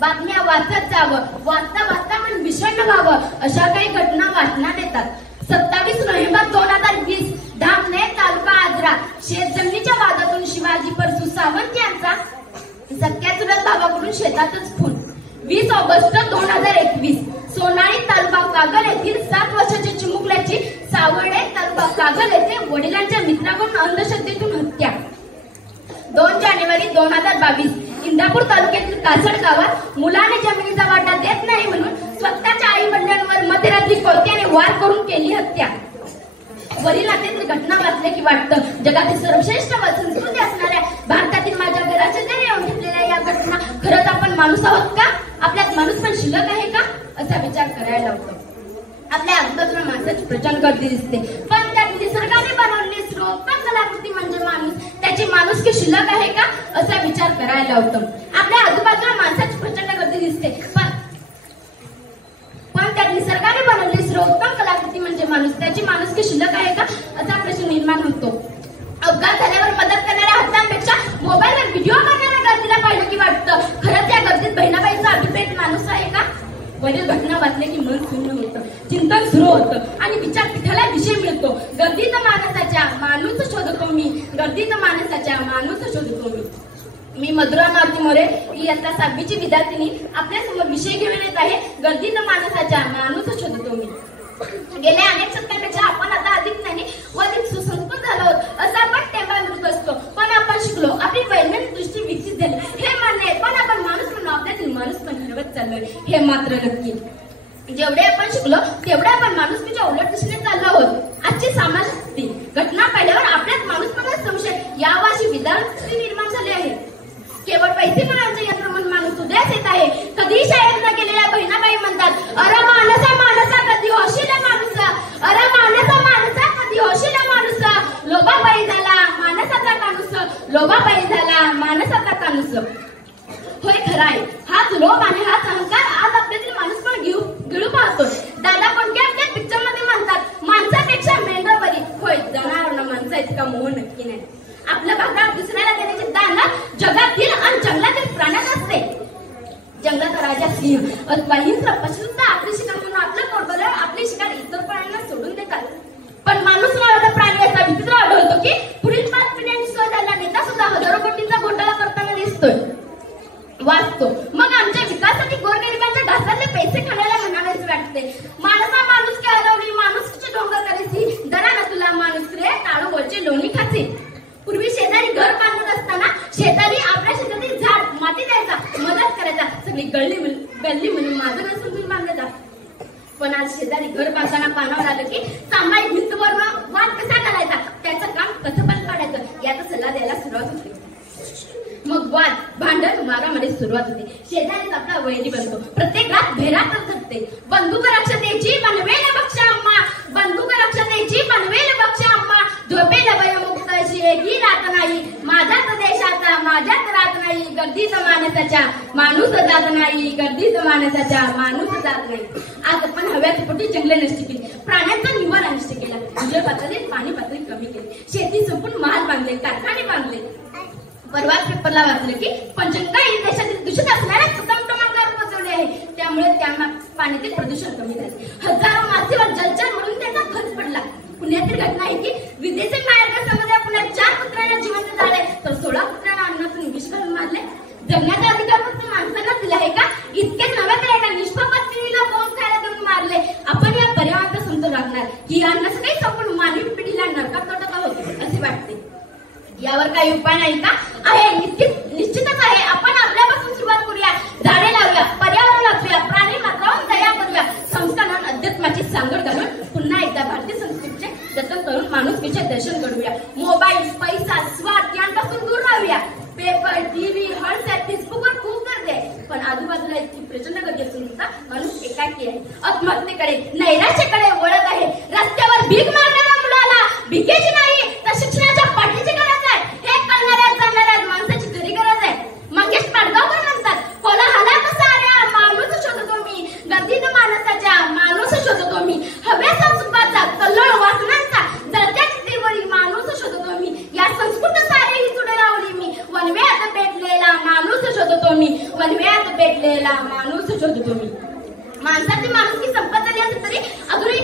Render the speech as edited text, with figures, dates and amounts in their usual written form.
बातम्या वाचत जावं, वाचता वाचता मन विषण्ण व्हावं, अशा काही घटना वाचण्यात येतात. 27 नोव्हेंबर 2020 धामणे तालुका आजरा शेतजमिनीच्या वादातून शिवाजी परसू सावंत यांचा सख्या चुलत भावाकडून शेतातच खून. 20 ऑगस्ट 2021 सोनाळी तालुका कागल येथील 7 वर्षाच्या चिमुकल्याची सावर्डे तालुका कागल येथे वडिलांच्या मित्राकडून अंधश्रद्धेतून हत्या. 2 जानेवारी 2022 इंदापूर तालुक्यातील कासड गावात मुलाने जमिनीचा वाटा देत नाही म्हणून स्वतःच्या आई वडिलांवर मध्यरात्री कोयत्याने वार करून केली हत्या. वरील अत्यंत घटना वाचल्या की वाटतं जगातील सर्वश्रेष्ठ व संस्कृती असणाऱ्या भारतातील माझ्या घराच्या जरी येऊन ठेवलेल्या या घटना खरंच आपण माणूस आहोत का? आपल्यात माणूस पण शिल्लक आहे का? असा विचार करायला लावतो. आपल्या आजूबाजूला माणसाची प्रचंड गर्दी दिसते, पण त्यात निसर्गाने बनवलेली सर्वोत्तम कलाकृती म्हणजे माणूस, त्याची माणुसकी शिल्लक आहे का? असा विचार करायला लावतो. आपल्या आजूबाजूला माणसाची प्रचंड गर्दी दिसते, पण त्यात निसर्गाने बनवलेली सर्वोत्तम कलाकृती म्हणजे माणूस, त्याची माणुसकी शिल्लक आहे का? असा प्रश्न निर्माण होतो. अपघात झाल्यावर मदत करणाऱ्या हातांपेक्षा मोबाईलवर व्हिडिओ करणाऱ्या गर्दीला पाहिलं की वाटतं खरंच या गर्दीत बहिणाबाईचा अभिप्रेत माणूस आहे का? वरील घटना वाचले की मन शून्य होतं, चिंतन सुरू होतं आणि विचार पिठाला विषय मिळतो. गर्दीत माणसाच्या माणूस शोधतो मी, गर्दीत माणसाच्या माणूस शोधतो मी. मी मधुरा मारुती मोरे इयत्ता 7वीची विद्यार्थिनी आपल्या समोर विषय घेऊन येत आहे, गर्दीत माणसाच्या माणूस शोधतो मी. गेल्या अनेक शतकांपेक्षा आपण आता अधिक ज्ञानी व अधिक सुसंस्कृत झालो आहोत असं आपण तेव्हा म्हणत असतो. पण आपण शिकलो, आपली वैज्ञानिक दृष्टी विकसित झाली हे मान्य आहे, पण आपण माणूस म्हणून आपल्यातील माणूस पण हरवत चाललोय हे मात्र नक्की. जेवढे आपण शिकलो तेवढे आपण माणुसकीच्या उलट दिशेने चाललो आहोत. आजची समाजशास्त्री घटना पाहिल्यावर आपल्यात माणूसपणाचा संशय यावाशी विधान निर्माण झाले आहे. केवळ पैसे मिळवण्याचे यंत्र म्हणून माणूस उदयास येत आहे. कधी शाळेत न गेलेल्या बहिणाबाई म्हणतात, अरे माणसा माणसा कधी होशील माणूसा, अरे माणसा माणसा कधी होशील माणूसा, लोभाबाई झाला माणसाचा काणूस, लोभाबाई झाला माणसाचा काणूस. होय खरं आहे, हाच लोभ आणि हाच अहंकार आज आपल्यातील माणूस पण गिळू पाहतो. दादा कोणत्या पिक्चर मध्ये म्हणतात, माणसापेक्षा मेंढर बरी. होय, जनावरांना माणसा इतका मोह नक्की नाही. आपलं भागात दुसऱ्याला देण्याची दाना जगातील आणि जंगलातील प्राण्यात असते. जंगलाचा राजा सिंह अथवा हिंस्र पशुंचा आपली शिकार म्हणून आपलं पोटभर आपली शिकार इतर प्राण्यांना सोडून देतात. पण माणूस नावाचा प्राणी असा विचित्र आढळतो की पुढील 5 पिढ्यांची सोय झाला नेता सुद्धा हजारो कोटींचा घोटाळा करताना दिसतोय, वाचतो. मग आमच्या विकासासाठी गोरगरिबांच्या घासातले पैसे खाण्याला म्हणावेच वाटते. माणसा माणूस की हरवली माणूसचे डोंगर करीसी, जरा ना तुला माणूस रे टाळू वरचे लोणी खाते. पूर्वी शेजारी घर बांधत असताना शेजारी आपल्या शेतातील झाड माती द्यायचा, मदत करायचा, सगळी गल्ली म्हणून माझं घर समजून बांधलं जात. पण आज शेजारी घर बांधताना पानावर आलं की सामायिक भिंतवर वाद कसा घालायचा, त्याचं काम कसं बंद पाडायचं याचा सल्ला द्यायला सुरुवात होते. मग वाद भांडण मारामारी सुरुवात होते. शेजारीच आपला वैरी बनतो, प्रत्येक रात भेरात झटते. बंदूक रक्षतेची बनवेल बक्ष अम्मा, बंदूक रक्षतेची बनवेल बक्ष अम्मा, झोपेल भयमुक्तशी ही रात नाही, माझ्याच देशाचा माझ्याच रात नाही, गर्दीत माणसाच्या माणूस जात नाही, गर्दीत माणसाच्या माणूस जात नाही. आज आपण हव्याच्या पोटी जंगले नष्ट केली, प्राण्यांचा निवारा नष्ट केला, भूजल पातळी पाणी पातळी कमी केली, शेती संपून महाल बांधले, कारखाने बांधले. परवाच पेपरला वाचलं की पंचगंगा ही देशातील दूषित असणाऱ्या उत्तम टमाटर पोहोचवले आहे, त्यामुळे त्यांना पाण्यातील प्रदूषण कमी झाले. हजारो मासेवर जलचर म्हणून त्याचा खर्च पडला. पुण्यातील घटना आहे की विदेशी मार्गासमध्ये पुण्यात 4 कुत्र्यांना जिवंत जाळे तर 16 कुत्र्यांना अन्नातून विष घालून मारले. जगण्याचा अधिकार फक्त माणसांना दिला आहे का? इतकेच नव्हे तर एका निष्पाप स्त्रीला बोंब खायला देऊन मारले. आपण या पर्यावरणाचा समतोल राखणार ही अन्न सगळी संपूर्ण मानवी पिढीला नरकात तोडत आहोत असे वाटते. यावर काही उपाय नाही का? आहे, निश्चितच आहे. आपण आपल्यापासून सुरुवात करूया. झाडे लावूया, पर्यावरण वाचूया, प्राणी मात्रावर दया करूया, संस्कारांना अध्यात्माची सांगड घालून पुन्हा एकदा भारतीय संस्कृतीचे जतन करून माणुसकीचे दर्शन घडवूया. मोबाईल, पैसा, स्वार्थ यांपासून दूर राहूया. पेपर, टीव्ही, व्हॉट्सअप, फेसबुकवर खूप गर्दी आहे, पण आजूबाजूला इतकी प्रचंड गर्दी असून सुद्धा माणूस एकाकी आहे. आत्महत्येकडे, नैराश्याकडे वळत आहे. रस्त्यावर भीक मागणाऱ्या मुलाला भिकेची नाही तर शिक्षणाच्या पाठीची गरज आहे. हे करणाऱ्या माणसाची खरी गरज आहे. मंगेश पाडगावकर म्हणतात, कोलाहला साऱ्या माणूस शोधतो मी, गर्दीत माणसाच्या माणूस शोधतो मी, हव्याचा सुखाचा कल्लोळ वासनांचा जळत्या चितेवरी माणूस शोधतो मी, या संस्कृत सारी ही चुडे लावली मी, वनव्यात पेटलेला माणूस शोधतो मी, वनव्यात पेटलेला मेलेला माणूस शोधतो मी. माणसाची माणुसकी संपत झाली असेल तरी अजूनही